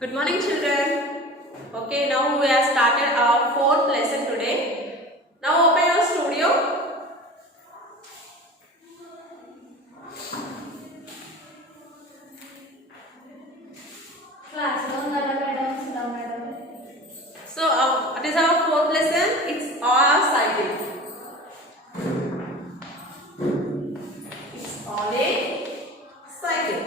Good morning, children. Okay, now we have started our fourth lesson today. Now open your studio. So, what is our fourth lesson? It's all cycle. It's all a cycle.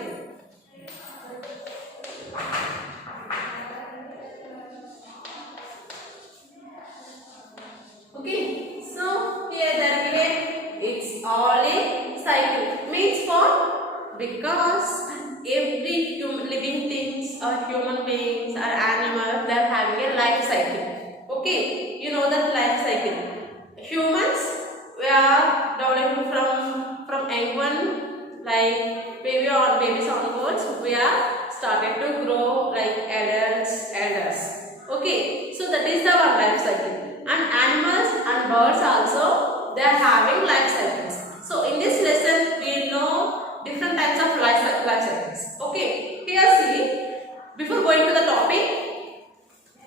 Okay, so here they are given it's all a cycle. Means for because every living things or human beings or animals they are having a life cycle. Okay, you know that life cycle. Humans we are developing from young one like babies onwards we are started to grow like elders. Okay, so that is our life cycle. And animals and birds also they are having life cycles. So in this lesson we know different types of life cycles. Okay, here see before going to the topic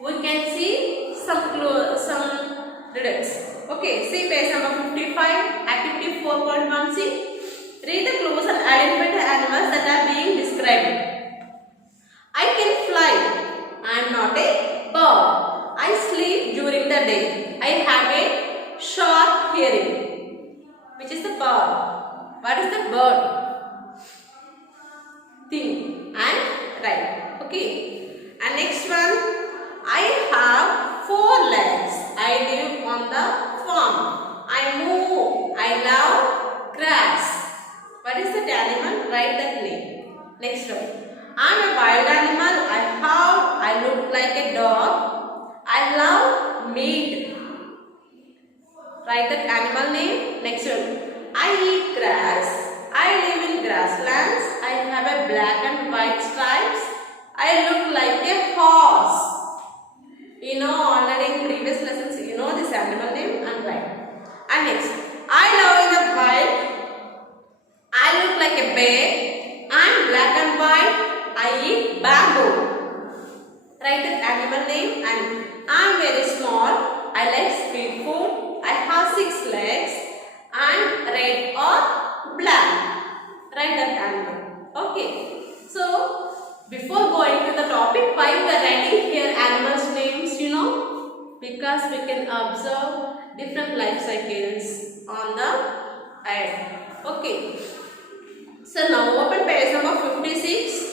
we can see some riddles. Okay, see page number 55, activity 4.1. See, read the clues and identify the animals that are being described. I can fly. I am not a bird. I sleep during the day. I have a sharp hearing. Which is the bird? What is the bird? Thing and right. Okay. And next one. I have 4 legs. I live on the farm. I move. I love grass. What is that animal? Write that name. Next one. I am a wild animal. I look like a dog. I love meat. Write that animal name. Next one. I eat grass. I live in grasslands. I have a black and white stripes. I look like a horse. You know already in previous lessons you know this animal name and write. And next. I live in the wild. I look like a bear. I am black and white. I eat bamboo. Write that animal name and I am very small. I like street food. I have 6 legs. I am red or black. Write that animal. Okay. So, before going to the topic, why we are writing here animals names, you know? Because we can observe different life cycles on the earth. Okay. So, now open page number 56.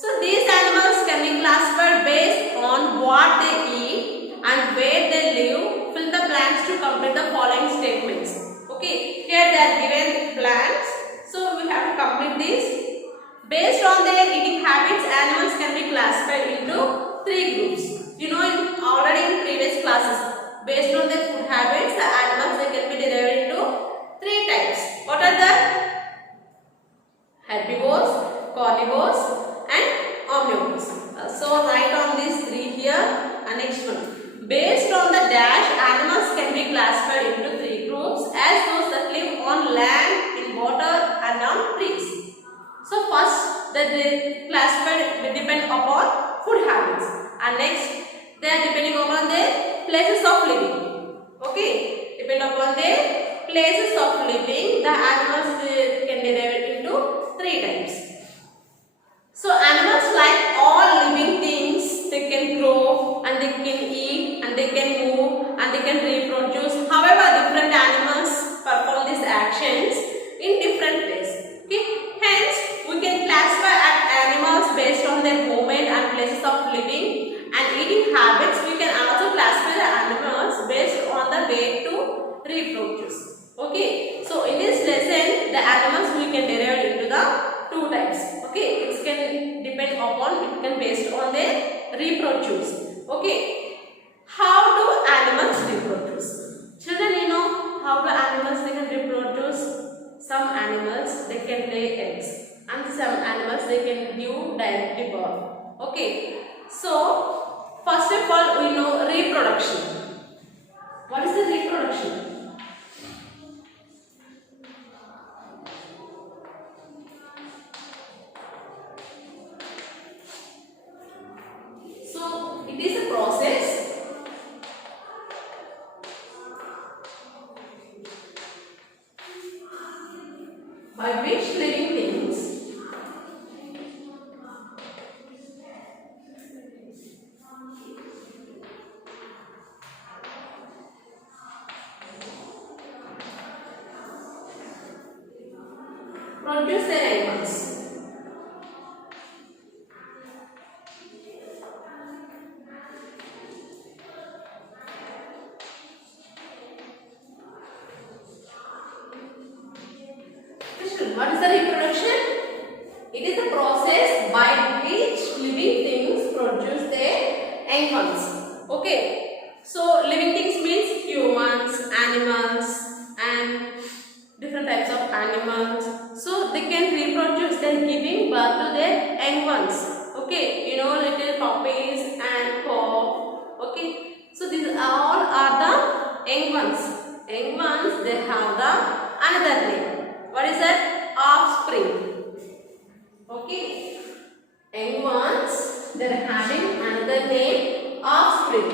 So these animals can be classified based on what they eat and where they live. Fill the blanks to complete the following statements. Okay, here they are given plants. So we have to complete this. Based on their eating habits, animals can be classified into 3 groups. You know already in previous classes. Based on their food habits, the animals they can be divided into 3 types. What are the? Herbivores, carnivores and omnivores. So write on these 3 here and next one. Based on the dash, animals can be classified into 3 groups as those that live on land, in water and on trees. So first they classified depend upon food habits and next they are depending upon their places of living. Okay, depend upon their places of living the animals can divide into 3 types. So animals like all living things, they can grow and they can eat and they can move and they can reproduce. However, different animals perform these actions in different ways. Okay? Hence, we can classify animals based on their movement and places of living and eating habits. We can also classify the animals based on the way to reproduce. Okay? So, in this lesson, the animals we can derive into the 2 types. Okay, it can depend upon, it can based on their reproduce. Okay, how do animals reproduce? Children, you know how do animals they can reproduce? Some animals they can lay eggs and some animals they can give directly birth. Okay, so first of all we know reproduction. What is the reproduction? by which living things produce their young ones. What is the reproduction? It is a process by which living things produce their young ones. Okay. So living things means humans, animals, and different types of animals. So they can reproduce, then giving birth to their young ones. Okay. You know, little puppies and cow. Okay. So these all are the young ones. Young ones, they have the another name. What is that? Offspring. Okay. Young ones, they are having another name, offspring.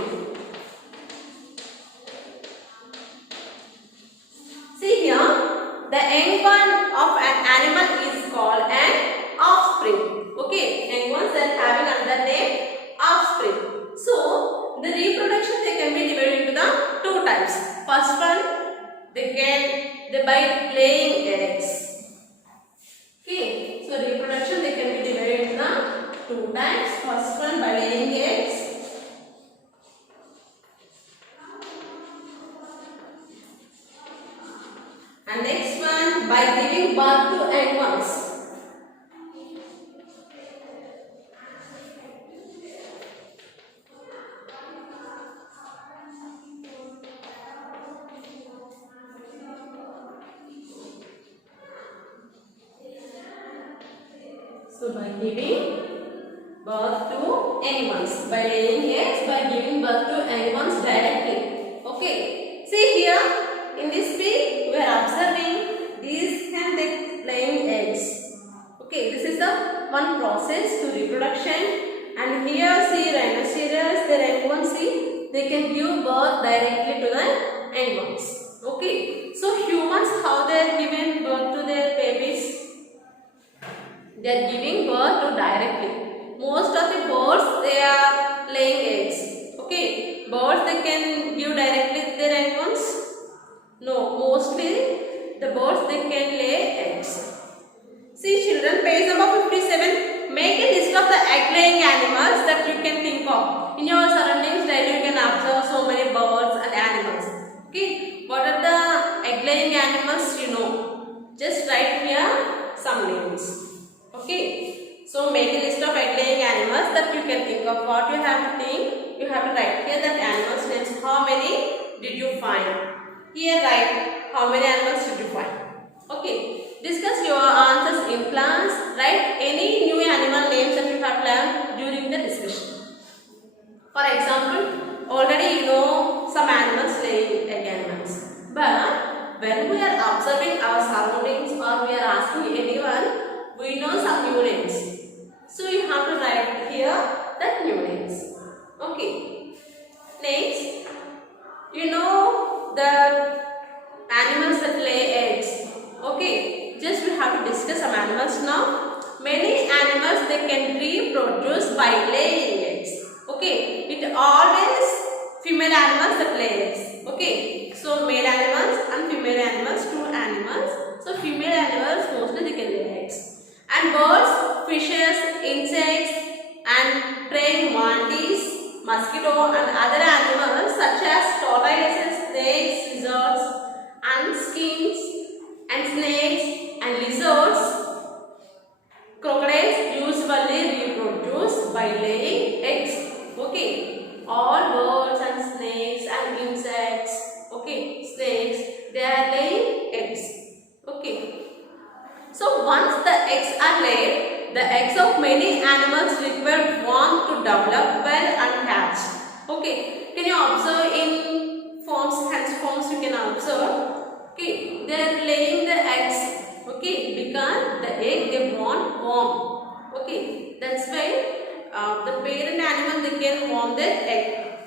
See here, the young one of an animal is called an offspring. Okay. Young ones, they are having another name, offspring. So the reproduction, they can be divided into the two types. First one, they by laying eggs. Okay, so reproduction, they can be divided into the two types. First one, by laying eggs. And next one, by giving birth to young ones. So by giving birth to young ones, by laying eggs, by giving birth to young ones directly. Okay. See here, in this pic, we are observing these hen laying eggs. Okay, this is the one process to reproduction. And here, see rhinoceros, their young ones, see, they can give birth directly to the young ones. Okay. So humans, how they are giving birth to their babies? They are giving birth to directly. Most of the birds, they are laying eggs. Okay, birds, they can give directly their young ones. No, mostly the birds, they can lay eggs. See children, page number 57. Make a list of the egg-laying animals that you can think of. In your surroundings daily, you can observe so many birds and animals. Okay, what are the egg-laying animals? You know. Just write here some names. Okay, so make a list of egg-laying animals that you can think of. What you have to think? You have to write here that animals names. How many did you find? Here write how many animals did you find. Okay, discuss your answers in class. Write any new animal names that you have learned during the discussion. For example, already you know some animals laying egg animals. But when we are observing our surroundings or we are asking anyone, we know some new names. So you have to write here that new names. Okay. Next, you know the animals that lay eggs. Okay. Just we have to discuss some animals now. Many animals, they can reproduce by laying eggs. Okay. It always female animals that lay eggs. Okay. So male animals and female animals, two animals. So female animals mostly they can lay eggs. And birds, fishes, insects and praying mantis, mosquito and other animals such as tortoises, snakes, lizards and skinks and snakes and lizards, crocodiles usually reproduce by laying eggs. Okay, all birds and snakes and insects, okay, snakes, they are laying eggs. Okay. So once the eggs are laid, the eggs of many animals require warmth to develop well and hatch. Okay, can you observe in forms, hence forms you can observe. Okay, they are laying the eggs. Okay, because the egg they want warm. Okay, that's why the parent animal they can warm their egg.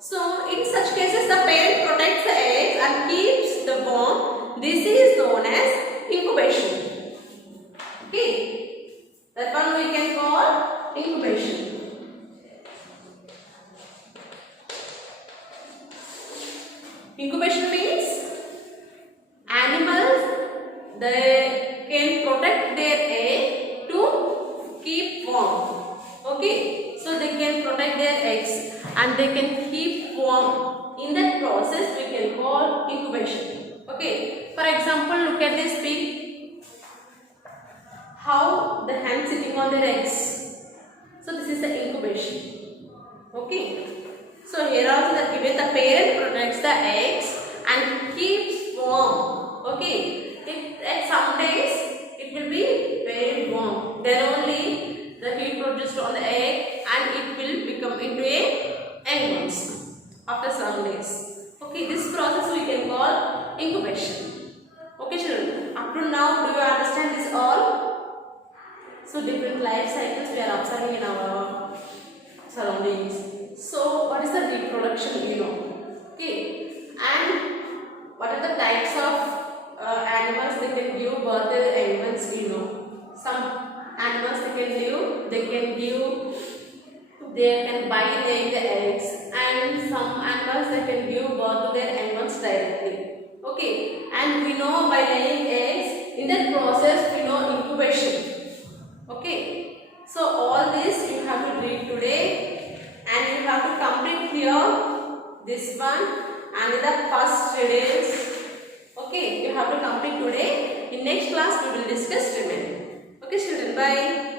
So in such cases, the parent protects the eggs and keeps the warm. This is known as incubation. they can protect their egg to keep warm. Okay, so they can protect their eggs and they can keep warm. In that process, we can call incubation. Okay, for example, look at this pig. How the hen sitting on their eggs. So this is the incubation. Okay. So here also the given the parent protects the eggs and keeps warm. Okay. At some days it will be very warm. Then only the heat produced on the egg and it will become into a egg once after some days. Okay. This process we can call incubation. Okay, children. Up to now, do you understand this all? So different life cycles we are observing in our surroundings. So what is the reproduction, you know? Okay, and what are the types of animals that can give birth to animals, you know? Some animals they can bite the eggs, and some animals that can give birth to their animals directly. Okay, and we know by laying eggs, in that process we know incubation. Okay, so all this you have to read today, and you have to complete here this one and in the first 3 days. Okay, you have to complete today. In next class we will discuss remaining. Okay, children, bye.